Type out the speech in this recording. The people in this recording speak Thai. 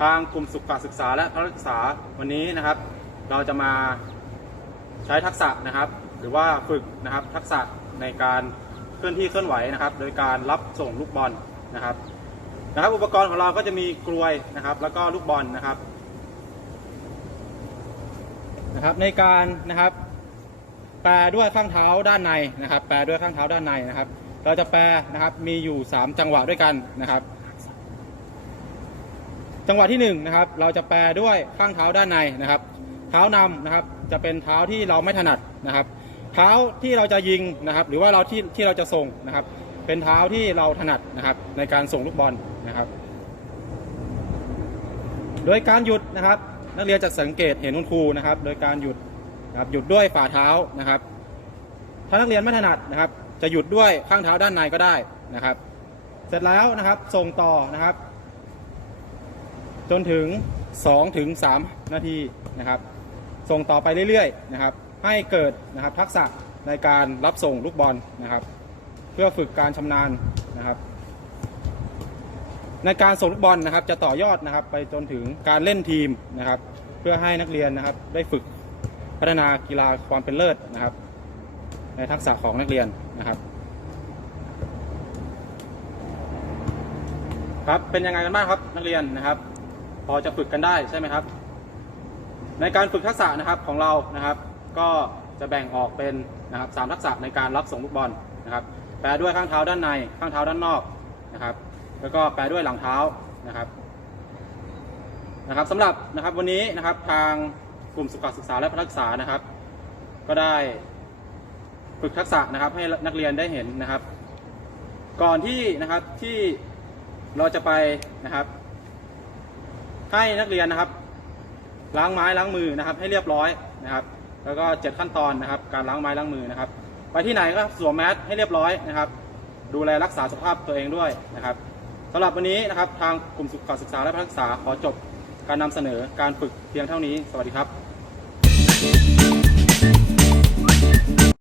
ทางกลุ่มสุขศึกษาและพละศึกษาวันนี้นะครับ เราจะมาใช้ทักษะนะครับ หรือว่าฝึกนะครับทักษะในการเคลื่อนที่เคลื่อนไหวนะครับ โดยการรับส่งลูกบอลนะครับนะครับ อุปกรณ์ของเราก็จะมีกลวยนะครับ แล้วก็ลูกบอลนะครับนะครับ ในการนะครับแปรด้วยข้างเท้าด้านในนะครับ แปรด้วยข้างเท้าด้านในนะครับ เราจะแปรนะครับมีอยู่ 3 จังหวะด้วยกันนะครับ จังหวะที่1นงนะครับเราจะแปรด้วยข้างเท้าด้านในนะครับ เท้านำนะครับจะเป็นเท้าที่เราไม่ถนัดนะครับ เท้าที่เราจะยิงนะครับ หรือว่าเราที่ที่เราจะส่งนะครับ เป็นเท้าที่เราถนัดนะครับ ในการส่งลูกบอลนะครับ โดยการหยุดนะครับ นักเรียนจะสังเกตเห็นคุณครูนะครับ โดยการหยุดนะครับหยุดด้วยฝ่าเท้านะครับ ถ้านักเรียนไม่ถนัดนะครับ จะหยุดด้วยข้างเท้าด้านในก็ได้นะครับ เสร็จแล้วนะครับส่งต่อนะครับ จนถึง2ถึง3นาทีนะครับ ส่งต่อไปเรื่อยๆนะครับ ให้เกิดนะครับทักษะในการรับส่งลูกบอลนะครับ เพื่อฝึกการชำนาญนะครับ ในการส่งลูกบอลนะครับจะต่อยอดนะครับ ไปจนถึงการเล่นทีมนะครับ เพื่อให้นักเรียนนะครับได้ฝึกพัฒนากีฬาความเป็นเลิศนะครับ ในทักษะของนักเรียนนะครับครับเป็นยังไงกันบ้างครับนักเรียนนะครับ พอจะฝึกกันได้ใช่ไหมครับ ในการฝึกทักษะนะครับของเรานะครับ ก็จะแบ่งออกเป็นนะครับสามทักษะในการรับส่งลูกบอลนะครับแปรด้วยข้างเท้าด้านในข้างเท้าด้านนอกนะครับ แล้วก็แปรด้วยหลังเท้านะครับนะครับสำหรับนะครับวันนี้นะครับทางกลุ่มสุขศึกษาและพัฒนากษานะครับ ก็ได้ฝึกทักษะนะครับให้นักเรียนได้เห็นนะครับ ก่อนที่นะครับที่เราจะไปนะครับ ให้นักเรียนนะครับ ล้างไม้ล้างมือนะครับ ให้เรียบร้อยนะครับ แล้วก็เจ็ดขั้นตอนนะครับ การล้างไม้ล้างมือนะครับ ไปที่ไหนก็สวมแมสให้เรียบร้อยนะครับ ดูแลรักษาสุขภาพตัวเองด้วยนะครับสำหรับวันนี้นะครับ ทางกลุ่มสุขศึกษาและพัฒนาศึกษาขอจบการนำเสนอการฝึกเพียงเท่านี้ สวัสดีครับ